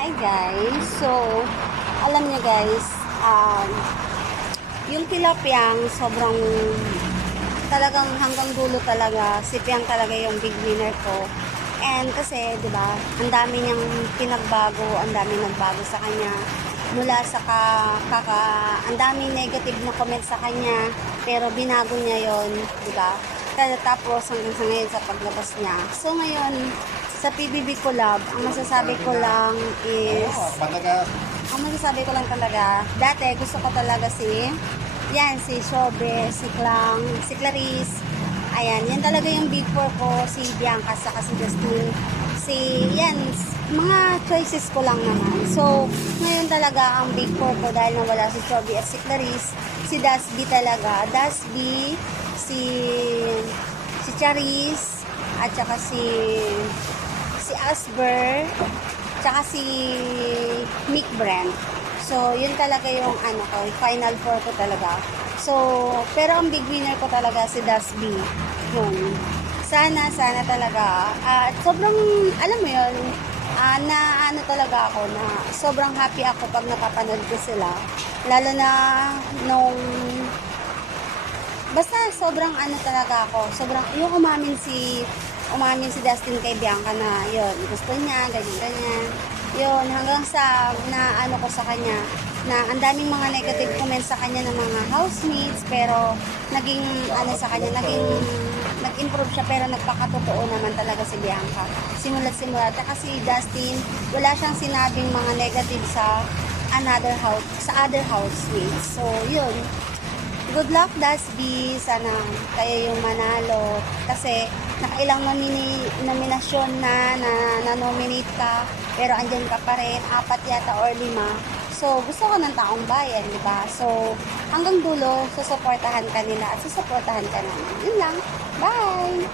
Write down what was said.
Hi guys, so alam niyo guys, yung tilapiyang sobrang talagang hanggang dulo talaga, si Piang talaga yung big winner ko. And kasi, di ba, ang dami niyang pinagbago, ang dami nagbago sa kanya. Mula sa ang daming negative na comment sa kanya, pero binago niya yon, di ba? Tapos hanggang sa ngayon sa paglabas niya. So ngayon, sa PBB Collab, ang masasabi ko lang is, ang masasabi ko lang talaga, dati gusto ko talaga si Shobe, si Klang, si Clarice, ayan, yan talaga yung big four ko, si Bianca, saka si Justin, mga choices ko lang naman. So, ngayon talaga ang big four ko dahil nawala si Shobe at si Clarice, si Dasby talaga, Dasby, si Charis, at saka si Asber, tsaka si Mick Brand. So, yun talaga yung final four ko talaga. So, pero ang big winner ko talaga si Dasby. Yun. Sana talaga. Sobrang, alam mo yun, talaga ako na sobrang happy ako pag napapanood ko sila. Lalo na basta sobrang talaga ako. Sobrang, yung umamin si Dustin kay Bianca na yun, gusto niya, ganyan. Yun, hanggang sa ko sa kanya, na ang daming mga negative comments sa kanya ng mga housemates, pero naging sa kanya, nag-improve siya, pero nagpakatotoo naman talaga si Bianca. Simula't kasi Dustin, wala siyang sinabing mga negative sa other housemates. So, yun. Good luck, Dasby. Sana kayo yung manalo. Kasi nakailang nominasyon na nominate ka, pero andyan ka pa rin, 4 yata or 5. So, gusto ko ng taong bayan, di ba? So, hanggang dulo, susuportahan ka nila at susuportahan ka naman. Yun lang. Bye!